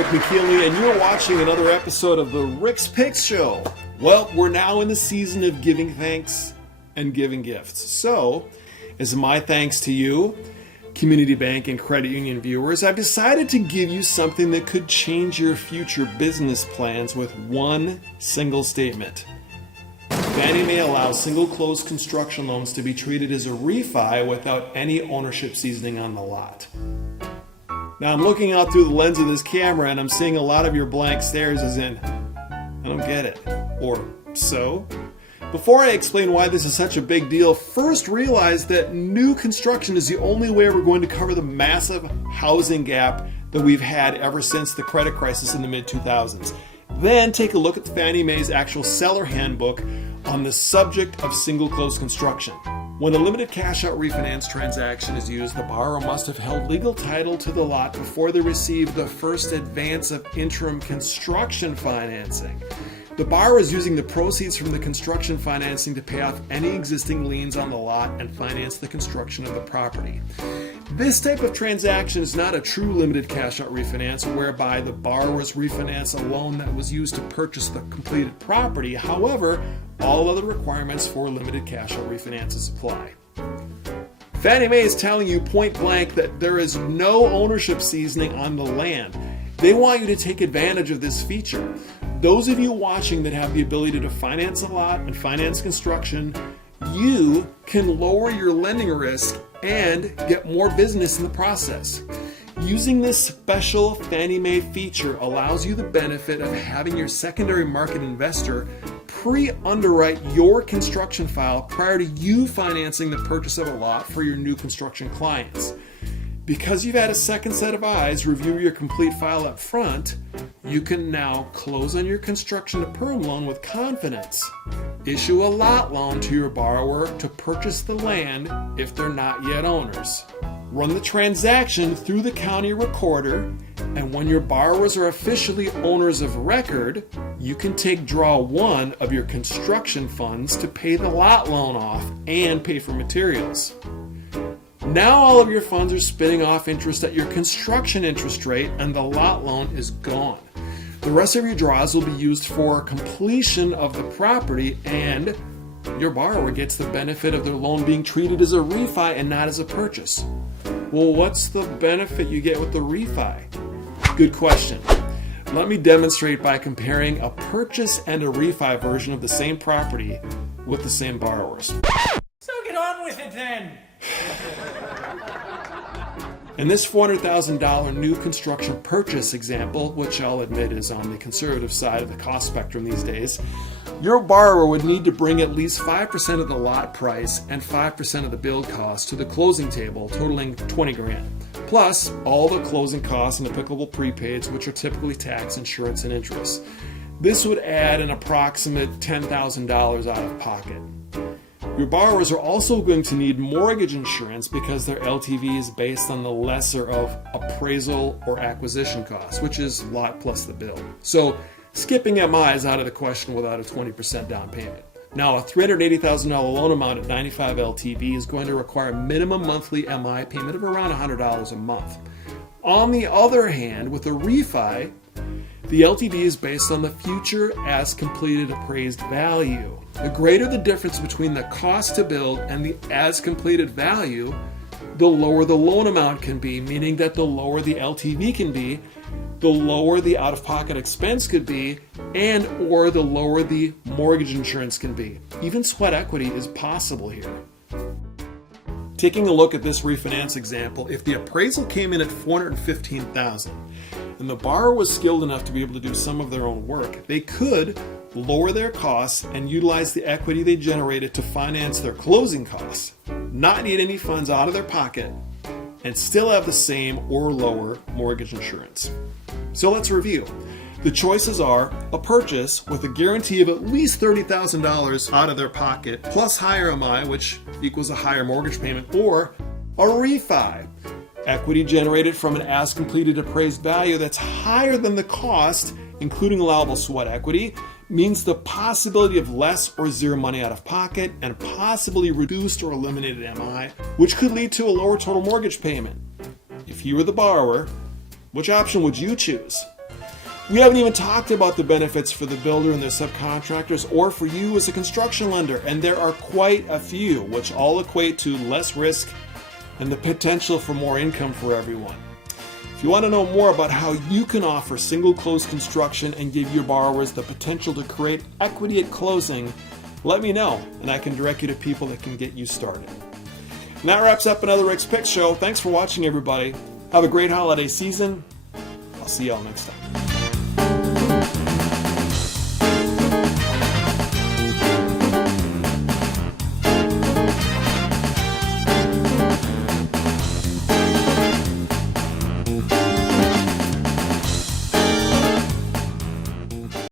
Rick McKinley, and you're watching another episode of the Rick's Picks Show. Well, we're now in the season of giving thanks and giving gifts. So, as my thanks to you, community bank and credit union viewers, I've decided to give you something that could change your future business plans with one single statement. Fannie Mae allows single-close construction loans to be treated as a refi without any ownership seasoning on the lot. Now, I'm looking out through the lens of this camera and I'm seeing a lot of your blank stares as in, I don't get it. Or, so? Before I explain why this is such a big deal, first realize that new construction is the only way we're going to cover the massive housing gap that we've had ever since the credit crisis in the mid-2000s. Then take a look at Fannie Mae's actual seller handbook on the subject of single-close construction. When a limited cash-out refinance transaction is used, the borrower must have held legal title to the lot before they receive the first advance of interim construction financing. The borrower is using the proceeds from the construction financing to pay off any existing liens on the lot and finance the construction of the property. This type of transaction is not a true limited cash-out refinance whereby the borrowers refinance a loan that was used to purchase the completed property. However, all other requirements for limited cash-out refinances apply. Fannie Mae is telling you point blank that there is no ownership seasoning on the land. They want you to take advantage of this feature. Those of you watching that have the ability to finance a lot and finance construction, you can lower your lending risk and get more business in the process. Using this special Fannie Mae feature allows you the benefit of having your secondary market investor pre-underwrite your construction file prior to you financing the purchase of a lot for your new construction clients. Because you've had a second set of eyes review your complete file up front, you can now close on your construction to perm loan with confidence. Issue a lot loan to your borrower to purchase the land if they're not yet owners. Run the transaction through the county recorder, and when your borrowers are officially owners of record, you can take draw one of your construction funds to pay the lot loan off and pay for materials. Now all of your funds are spinning off interest at your construction interest rate and the lot loan is gone. The rest of your draws will be used for completion of the property and your borrower gets the benefit of their loan being treated as a refi and not as a purchase. Well, what's the benefit you get with the refi? Good question. Let me demonstrate by comparing a purchase and a refi version of the same property with the same borrowers. So get on with it then. In this $400,000 new construction purchase example, which I'll admit is on the conservative side of the cost spectrum these days, your borrower would need to bring at least 5% of the lot price and 5% of the build cost to the closing table, totaling $20,000, plus all the closing costs and applicable prepaids, which are typically tax, insurance, and interest. This would add an approximate $10,000 out of pocket. Your borrowers are also going to need mortgage insurance because their LTV is based on the lesser of appraisal or acquisition costs, which is lot plus the build. So skipping MI is out of the question without a 20% down payment. Now, a $380,000 loan amount at 95 LTV is going to require a minimum monthly MI payment of around $100 a month. On the other hand, with a refi, the LTV is based on the future as completed appraised value. The greater the difference between the cost to build and the as completed value, the lower the loan amount can be, meaning that the lower the LTV can be, the lower the out-of-pocket expense could be, and or the lower the mortgage insurance can be. Even sweat equity is possible here. Taking a look at this refinance example, if the appraisal came in at $415,000 and the borrower was skilled enough to be able to do some of their own work, they could lower their costs and utilize the equity they generated to finance their closing costs, not need any funds out of their pocket, and still have the same or lower mortgage insurance. So let's review. The choices are a purchase with a guarantee of at least $30,000 out of their pocket, plus higher MI, which equals a higher mortgage payment, or a refi. Equity generated from an as-completed appraised value that's higher than the cost, including allowable sweat equity, means the possibility of less or zero money out of pocket and possibly reduced or eliminated MI, which could lead to a lower total mortgage payment. If you were the borrower, which option would you choose? We haven't even talked about the benefits for the builder and their subcontractors or for you as a construction lender, and there are quite a few, which all equate to less risk and the potential for more income for everyone. If you want to know more about how you can offer single close construction and give your borrowers the potential to create equity at closing, let me know and I can direct you to people that can get you started. And that wraps up another Rick's Picks show. Thanks for watching, everybody. Have a great holiday season. I'll see y'all next time.